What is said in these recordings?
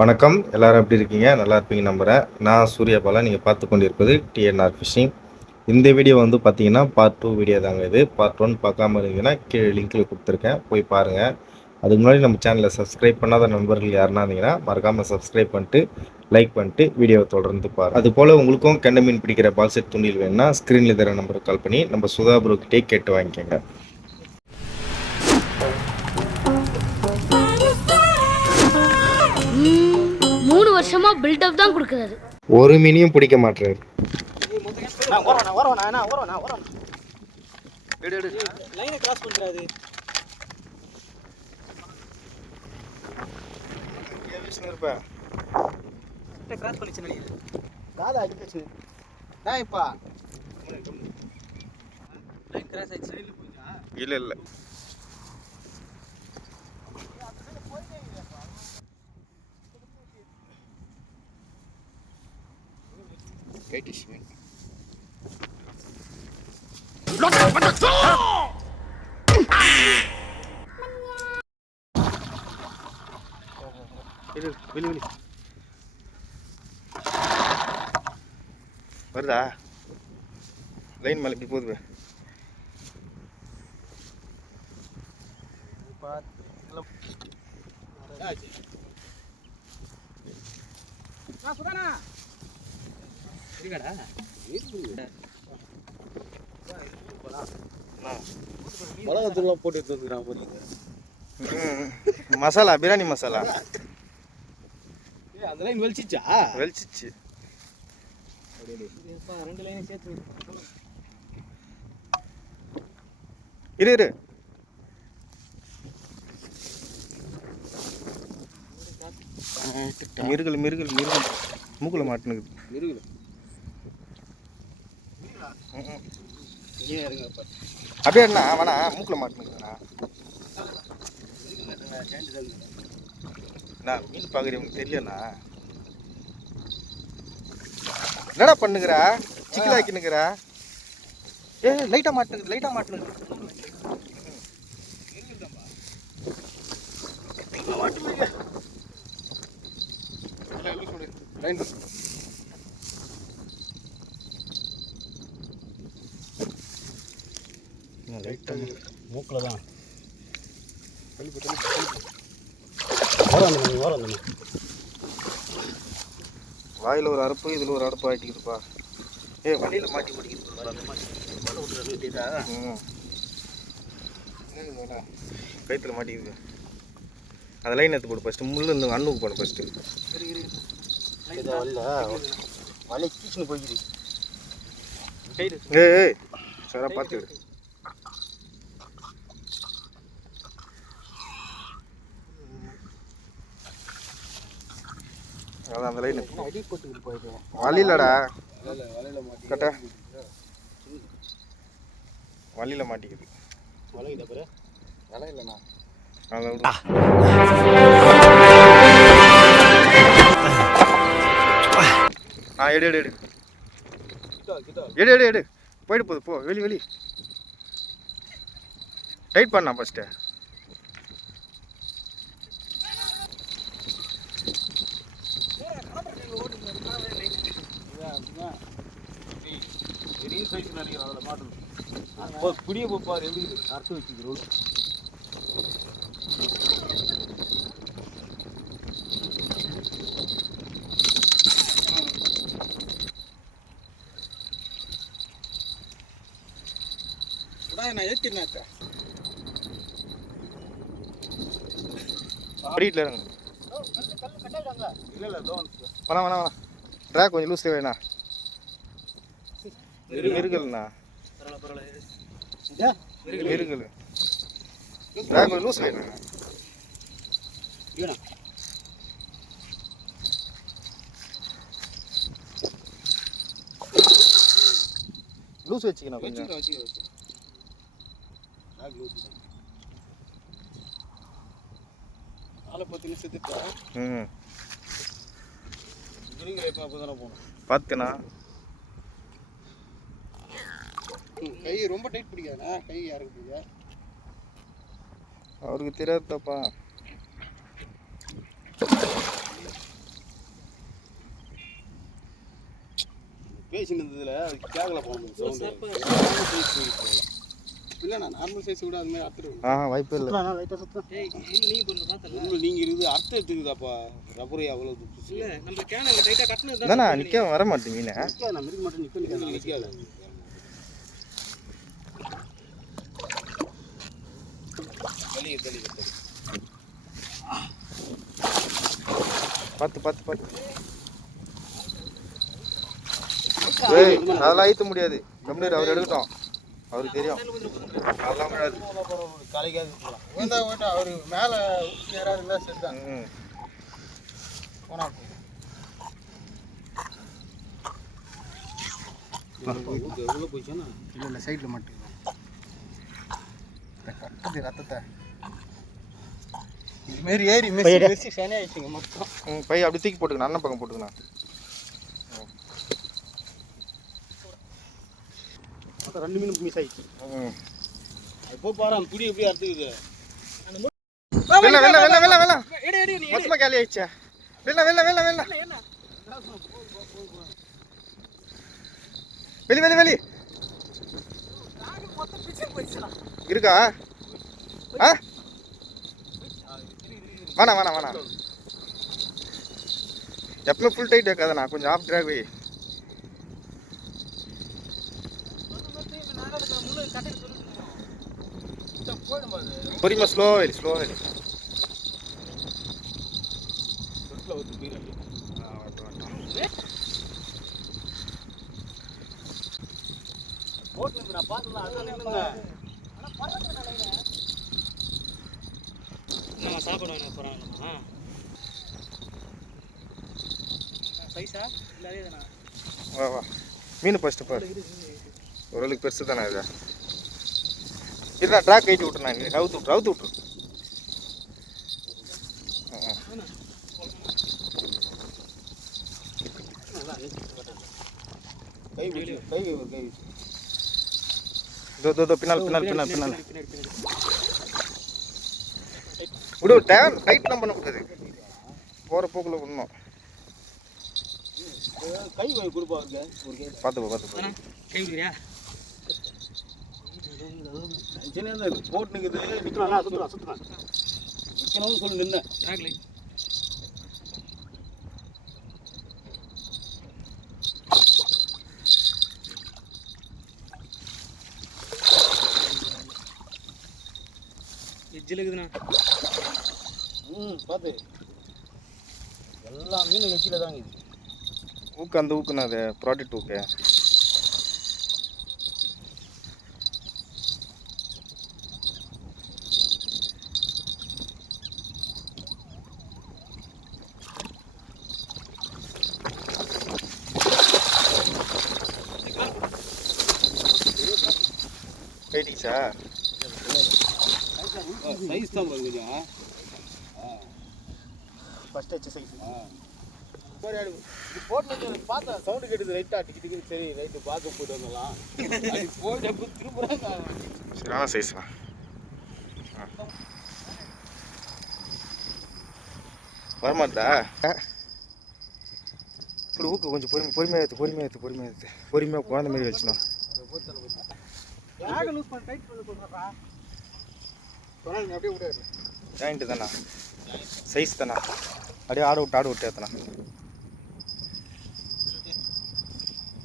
வணக்கம். எல்லாரும் எப்படி இருக்கீங்க? நல்லா இருப்பீங்க நம்புறேன். நான் சூர்யாபாலா. நீங்கள் பார்த்து கொண்டிருப்பது டிஎன்ஆர் ஃபிஷிங். இந்த வீடியோ வந்து பார்த்தீங்கன்னா பார்ட் 2 வீடியோ தாங்க இது. பார்ட் 1 பார்க்காம இருந்தீங்கன்னா கீழே லிங்க்கில் கொடுத்துருக்கேன், போய் பாருங்கள். அதுக்கு முன்னாடி நம்ம சேனலை சப்ஸ்கிரைப் பண்ணாத நண்பர்கள் யாருன்னா இருந்தீங்கன்னா மறக்காமல் சப்ஸ்கிரைப் பண்ணிட்டு லைக் பண்ணிட்டு வீடியோவை தொடர்ந்து பாருங்கள். அதுபோல் உங்களுக்கும் கெண்டை மீன் பிடிக்கிற பால் செட் துணியில் வேணும்னா ஸ்க்ரீனில் தர நம்பருக்கு கால் பண்ணி நம்ம சுதா ப்ரோக்கிட்டே கேட்டு வாங்கிக்கோங்க. 3 வருஷமா பில்டப் தான் கொடுக்குறாரு. ஒரு மீனையும் பிடிக்க மாட்டாரு. இல்ல இல்ல வெளி வருதா? லைன் மேலே இப்படி போகுது. மிளகாத்தூள்லாம் போட்டு எடுத்துக்கிறான் மசாலா, பிரியாணி மசாலா. அந்த லைன் வெளிச்சிச்சா? வெளிச்சிச்சு. ரெண்டு லைனை சேர்த்து இரு மிருகல் மூக்குல மாட்டுனுக்குது. அப்படியே என்ன வேணா மூக்குல மாட்டுனுக்குதுண்ணா. மீன் பார்க்குறீங்க தெரியலண்ணா. என்னடா பண்ணுகிறா? சிக்கலாக்கினுக்கிறா. லைட்டாக மாட்டுனுக்குது. மூக்கில் தான் வாயில் ஒரு அறுப்பு, இதில் ஒரு அறுப்பு ஆகிட்டுக்குதுப்பா. வண்டியில் மாட்டி பிடிக்குது. கயிற்றுல மாட்டிக்குது. அந்த லைன் எடுத்து போடு ஃபஸ்ட்டு. முள்ளு இந்த அண்ணுக்கு போன ஃபஸ்ட்டு. வலை கீச்சுன்னு போய்க்குது. ஏய் சாரா பார்த்துக்கிடு. அதான் அந்த லைன் அடி போட்டுக்கிட்டு போயிட்டு வழியிலடா கட்ட வழியில் மாட்டிக்குது. வலைக்குதா பாரு. வலை இல்லைண்ணா. எடு போயிட்டு போகுது. போ வெளி டைட் பண்ணா ஃபஸ்ட்டு. பெரிய சைஸ் நினைக்கிறேன். அதில் மாட்டணும். புடிய போப்பார் எப்படி அறுத்து வச்சுக்கிறோம். நான் ஏற்றினாக்கா படிக்கிட்டு இருங்க. இல்லை வேணாம் ட்ராக் கொஞ்சம் லூஸ் வேணா. மிருகல்ண்ணா மிருகல் ட்ராக் கொஞ்சம் லூஸ் வேணா. லூஸ் வச்சுக்கணும் கொஞ்சம். பார்த்துக்கண்ணா. கை ரொம்ப டைட் பிடிக்காதுண்ணா. கை யாருக்கு பிடிக்கா? அவருக்கு தெரியாதுப்பா. பேசின்னு இருந்ததுல கேக்கல போகணும் சவுண்டு இல்லைண்ணா நார்மல் சைஸ் கூட அது மாதிரி அறுத்துருவோம் வாய்ப்பு இல்லை. நீங்கள் இருக்குது அர்த்தம் எடுத்துக்குதாப்பா ரப்பர் அவ்வளோ என்னண்ணா நிற்க வர மாட்டேன் மீன். நான் மிருக மட்டும் நிற்காது பார்த்து அதெல்லாம் ஐத்த முடியாது. கம்ப்ளீட் அவர் எடுக்கட்டும், அவருக்கு தெரியும். அதெல்லாம் முடியாது. கலைக்காது அவர் மேலே யாராவது இருந்தால் சரி தான் போனா எவ்வளோ போயிடுச்சுன்னா இல்லை சைடில் மட்டும் கட்டுது ரத்தத்தை இதுமாரி ஏறி மெஸ்ஸி சனி ஆயிடுச்சுங்க மொத்தம். பை அப்படி தூக்கி போட்டுக்கணும், அண்ணன் பக்கம் போட்டுக்கணும். மொத்தம் 2 மீன் மிஸ் ஆயிடுச்சு. இப்போ பாரு அந்த புடி எப்படி அறுத்துக்குது. மொத்தமா காலி ஆயிடுச்சா? வெளி இருக்கா? வேணாம் எப்பவுமே ஃபுல் டைட் வைக்காதண்ணா, கொஞ்சம் ஆஃப் ட்ராக் வை. பொறுமை ஸ்லோ ஆயிடு வா மீன் ஃபஸ்ட்டு பாரு. ஓரளவுக்கு பெருசு தானே இது. இதுதான் ட்ராக் கட்டி விட்டுருண்ணா, நீ ரவுத்து விட்ரு. பின்னால் விடு. டைட்லாம் பண்ணக்கூடாது, போகிற போக்கில் விடணும். கை கொடுப்பா பார்த்து போட்டு நிற்குது. சுற்றுலாம் நிற்கணும்னு சொல்லி நின்னேன். பார்த்து எல்லா மீனும் எச்சில தாங்க இது. அந்த ஊக்குண்ணா, அது ப்ராடக்ட் ஊக்கு. கைட்டிச்சா? சைஸ் தான் பாருங்க கொஞ்சம். First H size. சரி போட்டு பார்த்தா சவுண்டு கேட்டுது ரைட்டாக டிக்கெட்டு. சரி ரைட்டு பார்க்க போய்ட்டு வந்துடலாம். அது போயிட்டு திரும்புறாங்க. சரியான சைஸ் தான். வரமாட்டா? இப்படி ஊக்கு கொஞ்சம் பொறுமையாக ஏற்று பொறுமையாக குழந்த மாரி வச்சுணும். ஜாயிண்ட்டு தானா, சைஸ் தானா, அப்படியே ஆடு விட்டு ஏற்றனா.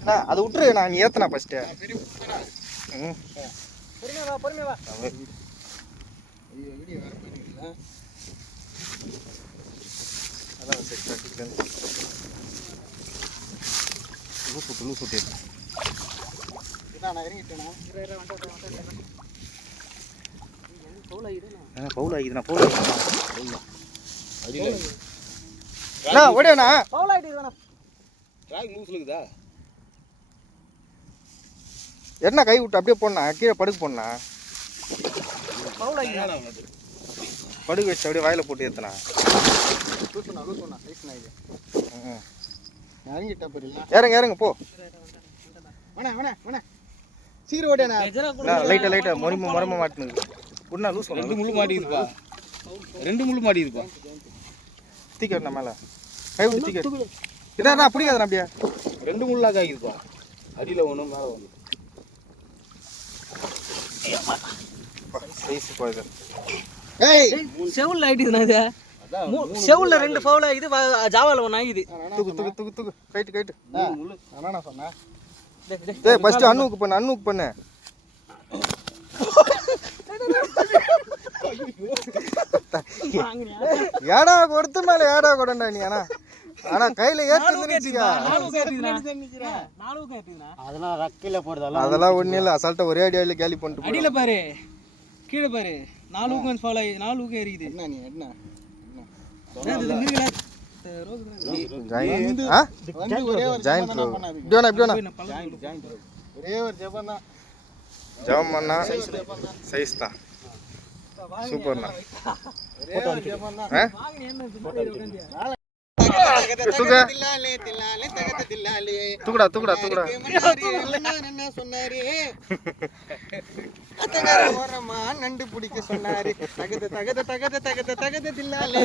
அண்ணா அதை விட்டுரு, நான் நீ ஏற்றனா ஃபஸ்ட்டு. அதான் சரி கட்டிக்கிட்டு லூஸ் விட்டு நான் இறங்கிட்டேண்ணா. பவுல் ஆகிதுண்ணா. ஓடியாண்ணா ட்ராக் லூஸ்ல இருக்குதா? என்ன கை விட்டு அப்படியே போடணா, கீழே படுக்க போடணா. படுக்க வச்சு அப்படியே வாயில போட்டு ஏற்றுனா. இறங்க போ. சீக்கிரம் ஓடியாண்ணா. லைட்டா மரம மாட்டுனுது. உடனே லூஸ் பண்ணு. 2 முள்ளு மாட்டிக்குதுப்பா. 2 முள்ளு மாட்டிக்குதுப்பா. தூக்கி வரணும் மேலே, கை விட்டு தூக்கி. இதான் பிடிக்காதுண்ணா அப்படியே. 2 முள்ளாக ஆகிதுப்பா. அடியில் ஒன்று மேலே ஒன்று. சைஸ் பாருங்க. செவுல்ல ஆயிட்டுதுண்ணா இது. செவுல்ல 2 ஃபவுல் ஆகுது, ஜாவால 1 ஆகுது. தூக்கு கைட்டு முள்ளு நான் சொன்னேன். டேய் ஃபர்ஸ்ட் அண்ணுக்கு பண்ணு ஏடா கொடுத்து மேல ஏடா கொடண்டா நீ. ஆனா கையில ஏத்துச்சுக்கா அதெல்லாம் ரக்கையில போடுறது அதெல்லாம் ஒண்ணு இல்ல. அசால்ட்டா ஒரே அடியில கேலி பண்ணிட்டு அடியில பாரு, கீழே பாரு, 4 ஊக்கம் ஃபவுல் ஆகுது, 4 ஊக்கம் எரியுது. என்ன நீ என்ன ஒரே ஒரு ஜெபம் தான். ஜெபம் பண்ணா சைஸ் தான். சூப்பர்ண்ணா. ஒரே ஒரு ஜெபம் தான். தூக்குடா என்ன சொன்னாரு? நண்டு பிடிக்க சொன்னாரு. தகத தில்லாலே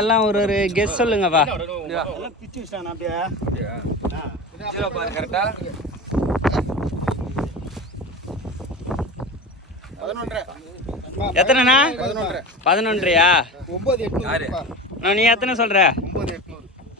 எல்லாம் ஒரு கெஸ் சொல்லுங்கப்பா. பிச்சு வச்சிட்டான் அப்படியே. கரெக்டா 11. எத்தனைண்ணா? 11யா? 9,800. நீ எத்தனை சொல்ற?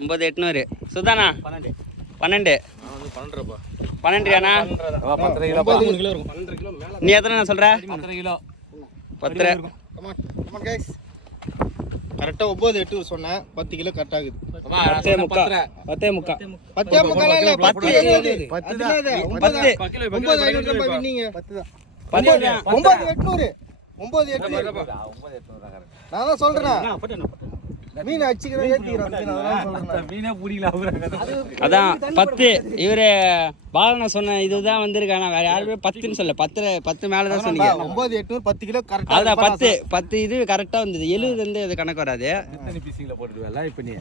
9,800. சுதானா? 12. 12ண்ணா? நீ எத்தனை சொல்ற? 10. கரெக்டா 9,800 சொன்னேன். 10 கிலோ கரெக்ட் ஆகுது. 10.3. 10 இல்ல 10 9,800 நான் தான் சொல்றேன். மீன் அடிச்சுக்கிறேன் ஏத்திக்கிறேன். அதான் 10. இவரு பாலனா சொன்ன இதுதான் வந்திருக்கானா, வேற யாருமே 10ன்னு சொல்ல. 10 மேலதான் சொன்னீங்க. 9,800 10 கிலோ கரெக்டா. அதான் 10 இது கரெக்டா வந்தது. 70 வந்து அது கணக்கு வராது. போட்டுடுவேல இப்ப நீ